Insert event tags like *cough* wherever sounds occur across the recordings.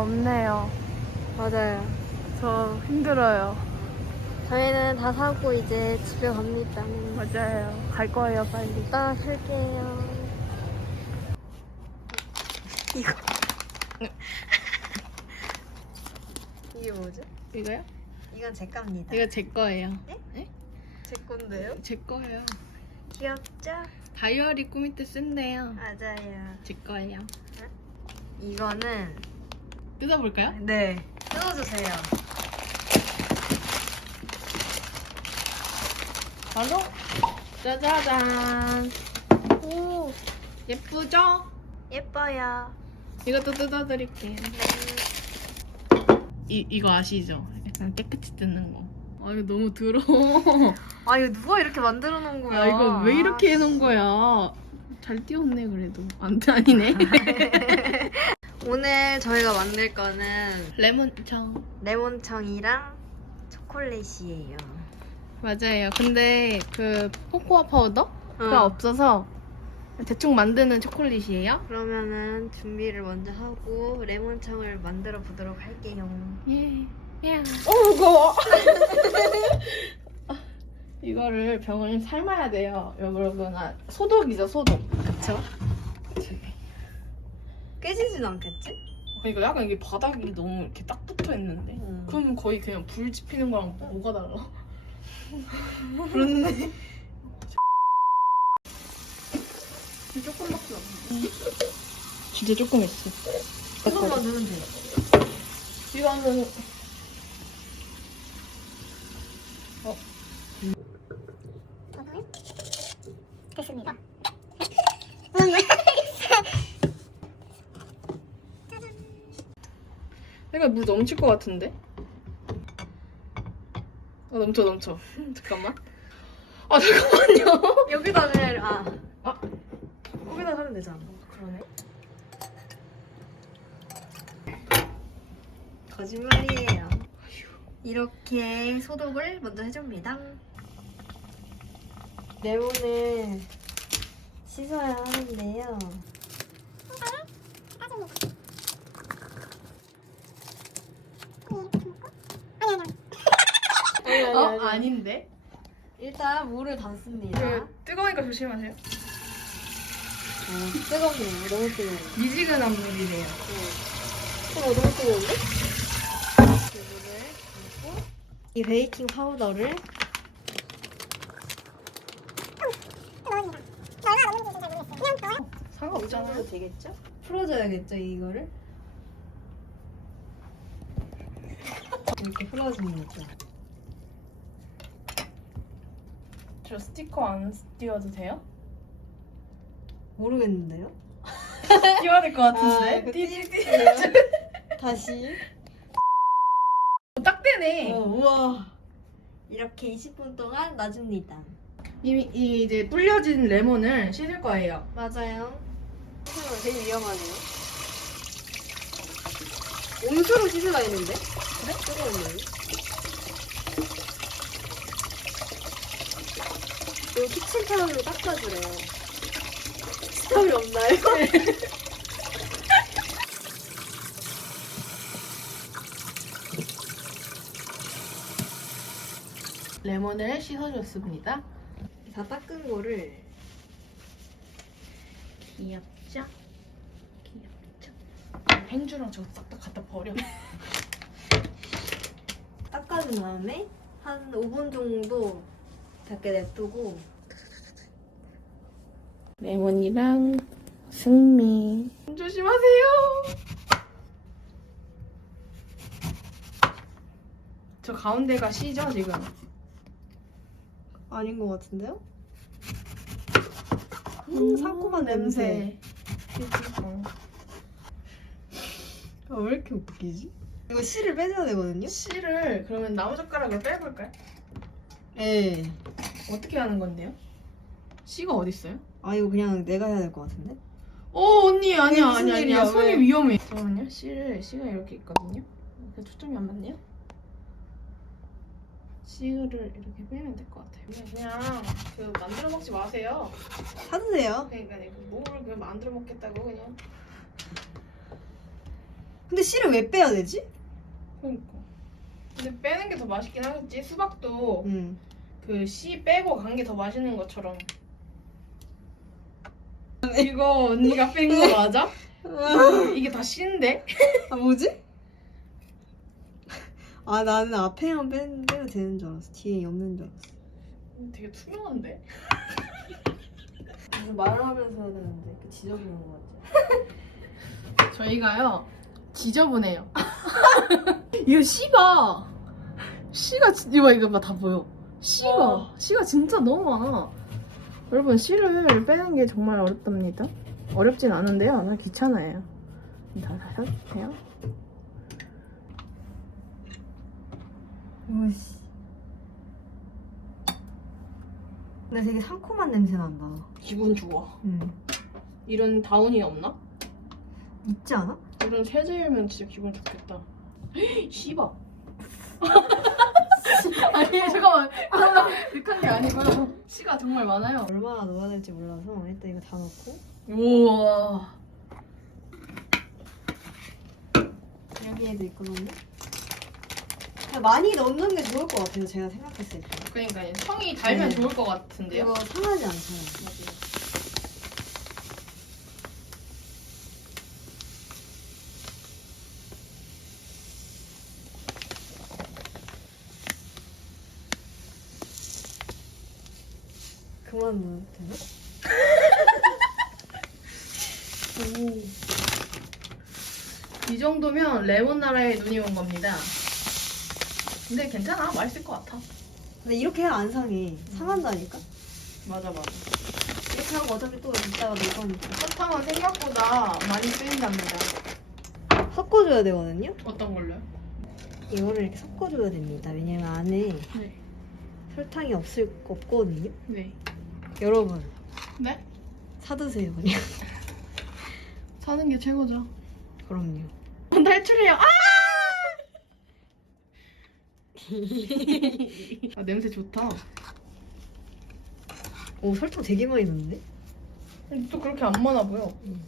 없네요. 맞아요. 저 힘들어요. 저희는 다 사고 이제 집에 갑니다. 맞아요. 갈 거예요, 빨리. 이따 살게요. 이거. 이게 뭐죠? 이거요? 이건 제 겁니다. 이거 제 거예요. 제 건데요? 제 거예요. 귀엽죠? 다이어리 꾸밀 때 쓴대요. 맞아요. 제 거예요. 이거는 뜯어볼까요? 네 뜯어주세요. 바로 짜자잔. 오 예쁘죠? 예뻐요. 이것도 뜯어드릴게요. 이 이거 아시죠? 약간 깨끗이 뜯는 거. 아 이거 너무 더러워. 아 이거 누가 이렇게 만들어 놓은 거야? 아 이거 왜 이렇게 해놓은 거야? 잘 띄웠네 그래도. 안 아니네. *laughs* *laughs* 오늘 저희가 만들 거는 레몬청. 레몬청이랑 초콜릿이에요. 맞아요. 근데 그 코코아 파우더가 응. 없어서 대충 만드는 초콜릿이에요. 그러면은 준비를 먼저 하고 레몬청을 만들어 보도록 할게요. 예. 예. 어 무거워. *laughs* 이거를 병을 삶아야 돼요, 여러분. 아, 소독이죠, 소독. 그쵸? 깨지진 않겠지? 이거 약간 이게 바닥이 너무 이렇게 딱 붙어 있는데. 응. 그럼 거의 그냥 불 지피는 거랑 뭐가 달라? *laughs* 그렇네. 조금밖에 없네. 진짜 조금 있어. 그거만 넣으면 돼. 이거는 됐 물 넘칠 것 같은데? 아 넘쳐 넘쳐. *laughs* 잠깐만. 아 잠깐만요. *laughs* 여기다 그냥 아 아. 여기다 하면 되잖아. 그러네. 거짓말이에요. 이렇게 소독을 먼저 해줍니다. 레몬을 씻어야 하는데요. 아니, 아니, 어 아니. 아닌데? 일단 물을 담습니다. 그 뜨거우니까 조심하세요. 어, 뜨겁네요. 너무 뜨거워요. 미지근한 물이래요. 어, 너무 뜨거운데? 물을 담고 이 베이킹 파우더를 상관없잖아. 풀어도 되겠죠? 풀어줘야겠죠, 이거를? 이렇게 풀어주는 거죠. 저 스티커 안 띄워도 돼요? 모르겠는데요? *laughs* 띄워야 될 것 아, 같은데. 그 띠띠띠. *laughs* 다시. 딱 되네. 어, 우와. 이렇게 20분 동안 놔줍니다. 이미 이 이제 불려진 레몬을 씻을 거예요. 맞아요. 씻으면 되게 위험하네요. 온수로 씻으라 했는데? 그래? 뜨거운 물 로. 이거 키친타올로 닦아주래요. 스탑이 없나요? *laughs* 레몬을 씻어줬습니다. 다 닦은 거를 귀엽죠? 귀엽죠? 행주랑 저거 싹 다 갖다 버려. *laughs* 닦아준 다음에 한 5분 정도 밖에 냅두고 레몬이랑 승미. 조심하세요. 저 가운데가 C죠 지금? 아닌 것 같은데요? 음, 상큼한 냄새. 어. 아, 왜 이렇게 웃기지? 이거 씨를 빼줘야 되거든요? C를 그러면 나무젓가락으로 빼볼까요? 예. 어떻게 하는 건데요? C가 어디 있어요? 아 이거 그냥 내가 해야 될 것 같은데? 어 언니 아니야 무슨 아니야 일이야, 아니야 손이 왜? 위험해. 잠깐만요 C를 C가 이렇게 있거든요. 근데 초점이 안 맞네요. 씨를 이렇게 빼면 될 것 같아요. 그냥, 그냥 그 만들어 먹지 마세요. 사드세요. 그러니까 뭘그 만들어 먹겠다고 그냥. 근데 씨를 왜 빼야 되지? 그러니까. 근데 빼는 게 더 맛있긴 하겠지. 수박도 응. 그 씨 빼고 간 게 더 맛있는 것처럼. 이거 언니가 뺀 거 맞아? 이게 다 씨인데? 아 뭐지? 아 나는 앞에만 빼, 빼도 되는 줄 알았어. 뒤에 없는 줄 알았어. 되게 투명한데? 무슨 말을 하면서 해야 되는데 그 지저분한 거 같지? 저희가요 지저분해요. *laughs* 이거 씨가 씨가 진- 이거 봐, 이거 봐 다 보여. 씨가 와. 씨가 진짜 너무 많아. 여러분 씨를 빼는 게 정말 어렵답니다. 어렵진 않은데요. 그냥 귀찮아요. 다 해주세요. 오씨. 근데 되게 상콤한 냄새 난다. 기분 좋아. 응. 이런 다운이 없나? 있지 않아? 이런 세제면 진짜 기분 좋겠다. *gasps* 씨바. *laughs* 아니 잠깐만. 욕한 게 아니고요. 씨가 정말 많아요. 얼마나 넣어야 될지 몰라서 일단 이거 다 넣고 우와. 여기에도 있거든요. 그냥 많이 넣는 게 좋을 것 같아요. 제가 생각했을 때. 그러니까 청이 달면 네. 좋을 것 같은데요. 이거 상하지 않잖아요. 맞아요. 그만 넣어도 되나? 이 정도면 레몬 나라에 눈이 온 겁니다. 근데 괜찮아, 맛있을 것 같아. 근데 이렇게 해야 안 상해. 상한다니까? 맞아 맞아. 이렇게 하고 어차피 또 이따가 넣을 거니까. 설탕은 생각보다 많이 쓰인답니다. 섞어줘야 되거든요? 어떤 걸로요? 이거를 이렇게 섞어줘야 됩니다. 왜냐면 안에 네. 설탕이 없을 없거든요. 네. 여러분 네? 사드세요 그냥. *laughs* 사는 게 최고죠. 그럼요. 탈출해요. 아! *laughs* 아 냄새 좋다. 오 설탕 되게 많이 넣는데? 근데 또 그렇게 안 많아 보여. 음.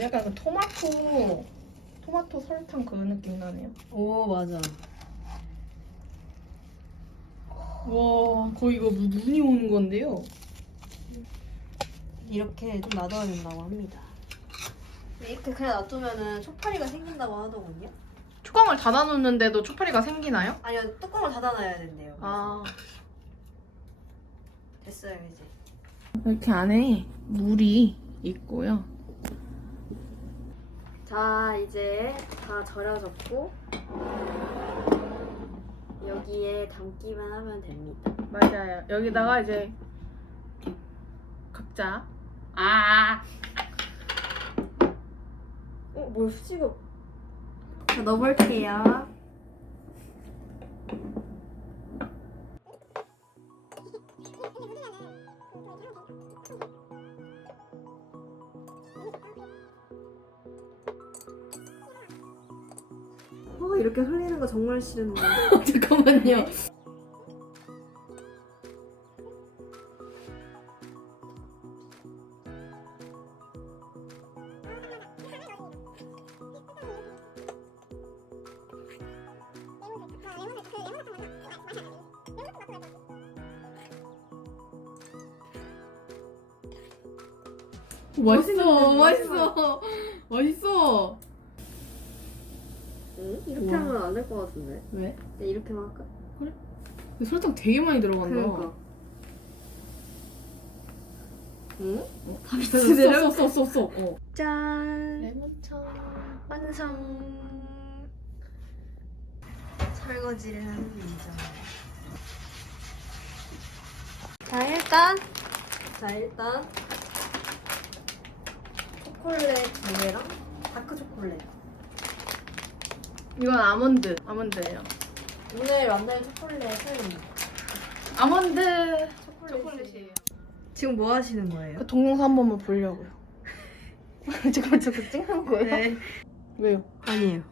약간 그 토마토 토마토 설탕 그 느낌 나네요. 오 맞아. 와 거의 이거 무- 눈이 오는 건데요. 이렇게 좀 놔둬야 된다고 합니다. 이렇게 그냥 놔두면은 초파리가 생긴다고 하더군요. 뚜껑을 닫아놓는데도 초파리가 생기나요? 아니요 뚜껑을 닫아놔야 된대요. 아 됐어요 이제. 이렇게 안에 물이 있고요. 자 이제 다 절여졌고 여기에 담기만 하면 됩니다. 맞아요. 여기다가 이제 각자 아 어 뭐야 수지가? 자 넣어볼게요. 이렇게 흘리는 거 정말 싫은데. *laughs* 잠깐만요. 맛있어, 맛있어, 맛있어. 응? 이렇게 우와. 하면 안 될 것 같은데. 왜? 네, 이렇게만 할까? 근데 설탕 되게 많이 들어간다. 그러니까. 응? 어? 다 비슷해요? 써, 써, 써, 써. 어. 짠! 레몬청. 완성! 설거지를 하는 민정. 자, 일단. 자, 일단. 초콜릿 두 개랑 다크 초콜릿. 이건 아몬드. 아몬드예요. 오늘 완전 초콜릿은 아몬드. 초콜릿이에요. 지금 뭐 하시는 거예요? 그 동영상 한 번만 보려고요. *laughs* 잠깐 저거 찍는 거예요? 네. 왜요? 아니에요.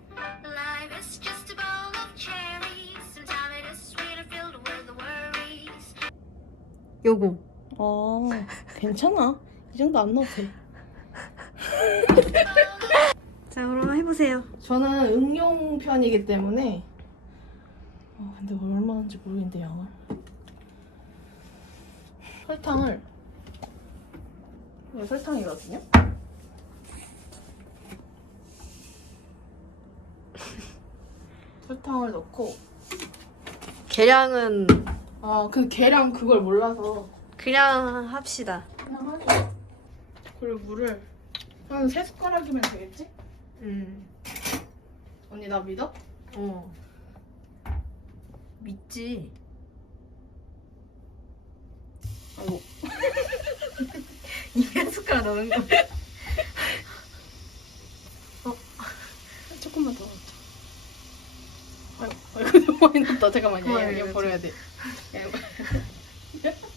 요거. 아 *laughs* 괜찮아. 이 정도 안 넣어도 돼. *laughs* 자, 그럼 해보세요. 저는 응용 편이기 때문에 어, 근데 얼마인지 모르겠는데 양을 설탕을 이게 설탕이거든요 설탕을 넣고 계량은 아 그 계량 그걸 몰라서 그냥 합시다. 그냥 하죠 그리고 물을 한 세 숟가락이면 되겠지? 음. 언니 나 믿어? 어. 믿지. 아이고 *laughs* 이한 숟가락 넣은 거. 조금만 더 넣자. 아이고, 아이고 너무 많이 넣었다. 잠깐만요. 어, 얘, 네, 얘 네, 버려야 돼. *laughs*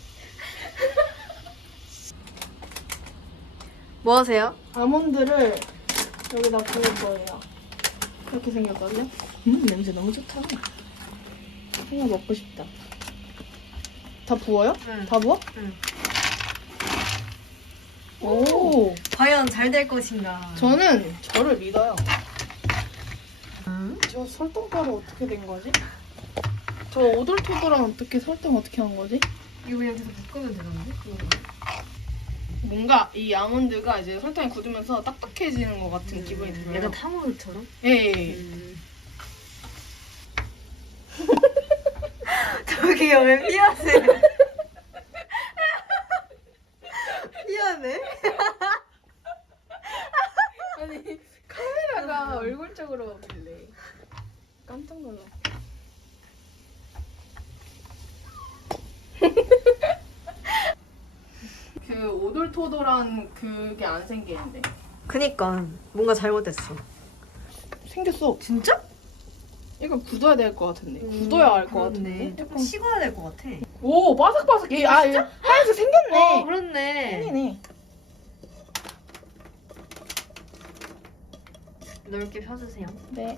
뭐 하세요? 아몬드를 여기다 부을 거예요. 이렇게 생겼거든요. 음 냄새 너무 좋다. 하나 먹고 싶다. 다 부어요? 응. 다 부어? 응. 오. 과연 잘 될 것인가? 저는 저를 믿어요. 응? 저 설탕가루 어떻게 된 거지? 저 오돌토돌한 어떻게 설탕 어떻게 한 거지? 이거 그냥 계속 볶으면 되는데? 뭔가 이 아몬드가 이제 설탕이 굳으면서 딱딱해지는 것 같은 기분이 들어요. 약간 탕후루처럼? 예, 예, 예. 음. *laughs* 저기요 왜 피하세요? 피하네? 아니 카메라가 얼굴 쪽으로 오길래 깜짝 놀랐어. 그 오돌토돌한 그게 안 생기는데. 그니까 뭔가 잘못됐어. 생겼어. 진짜? 이거 굳어야 될 것 같은데. 굳어야 알 것 같은데. 음, 조금 식어야 될 것 같아. 오 바삭바삭해. 아 이거 하얀색 생겼네. 어 그렇네. 생기네. 넓게 펴주세요. 네.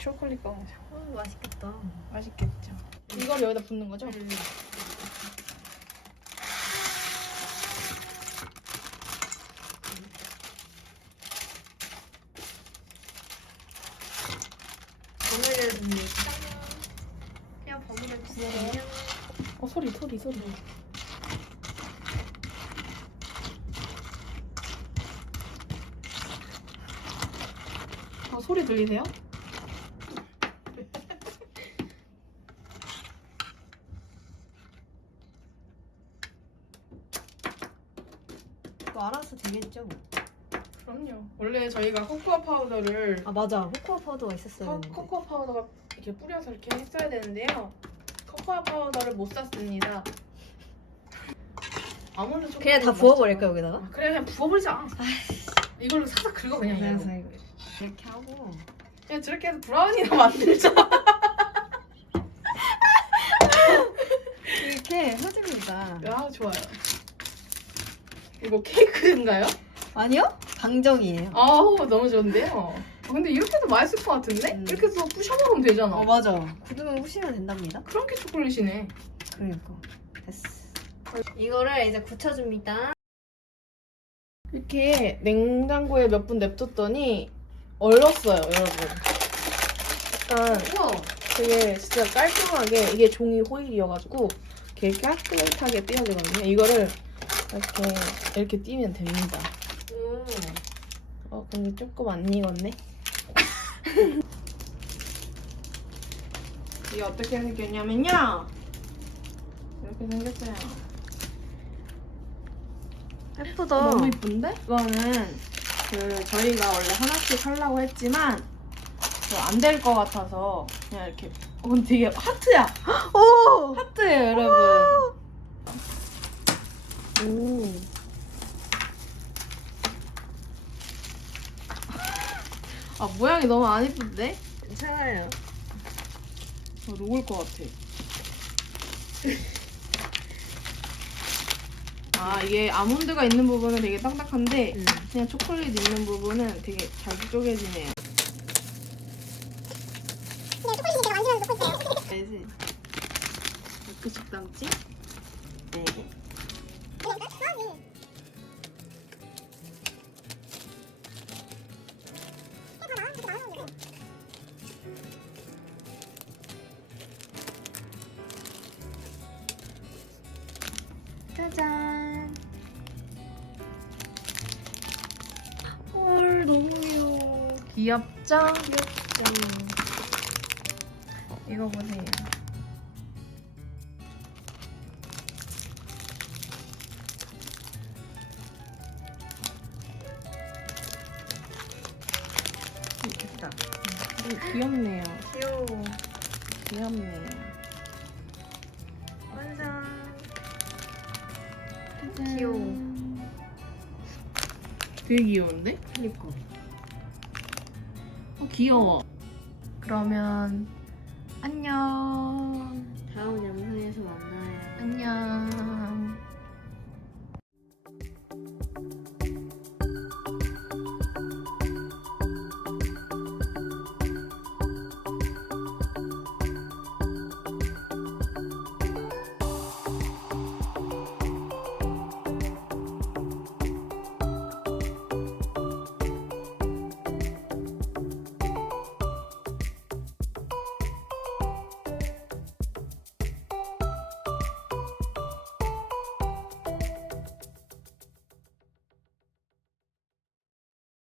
초콜릿 빵 어, 맛있겠다 맛있겠죠. 이걸 여기다 붓는 거죠? 음. 버무려 줍니다. 그냥 버무려 주세요. 어 소리 소리 소리. 어 소리 들리세요? 뭐 알아서 되겠죠 뭐. 그럼요. 원래 저희가 코코아 파우더를 아 맞아. 코코아 파우더가 있었어야 코, 되는데. 코코아 파우더가 이렇게 뿌려서 이렇게 했어야 되는데요. 코코아 파우더를 못 샀습니다. 아몬드 초콜릿 그냥 다 부어버릴까 여기다가? 아, 그래 그냥 부어버리자. 이걸로 사서 긁어 그냥 이거. 그래서 이거 이렇게 하고 그냥 저렇게 해서 브라운이나 만들자. 이렇게 해줍니다. 야 좋아요. 이거 케이크인가요? 아니요? 방정이에요. 아우 너무 좋은데요. 아, 근데 이렇게도 맛있을 것 같은데? 음. 이렇게 해서 부셔 먹으면 되잖아. 어 맞아. 굳으면 후시면 된답니다. 그렇게 초콜릿이네. 그러니까 됐어. 이거를 이제 굳혀줍니다. 이렇게 냉장고에 몇 분 냅뒀더니 얼었어요, 여러분. 약간 우와. 되게 진짜 깔끔하게 이게 종이 호일이어가지고 이렇게 깨끗하게 띄어지거든요. 이거를 이렇게 이렇게 띄면 됩니다. 오. 어 근데 조금 안 익었네. *laughs* 이게 어떻게 생겼냐면요. 이렇게 생겼어요. 예쁘다. 너무 이쁜데? 이거는 그 저희가 원래 하나씩 하려고 했지만 안 될 것 같아서 그냥 이렇게 어, 근데 되게 하트야. 오! 하트예요, 여러분. 오. 아 모양이 너무 안 이쁜데? 괜찮아요. 어, 녹을 것 같아. 아 이게 아몬드가 있는 부분은 되게 딱딱한데 음. 그냥 초콜릿 있는 부분은 되게 잘 쪼개지네요. 알지? 몇 개씩 담지? 네. 6.6점. 이거 보세요. 됐다. 음, 귀엽네요. 귀여워. 귀엽네요. 완성. 귀여워. 되게 귀여운데? 그니까. 어, 귀여워. 그러면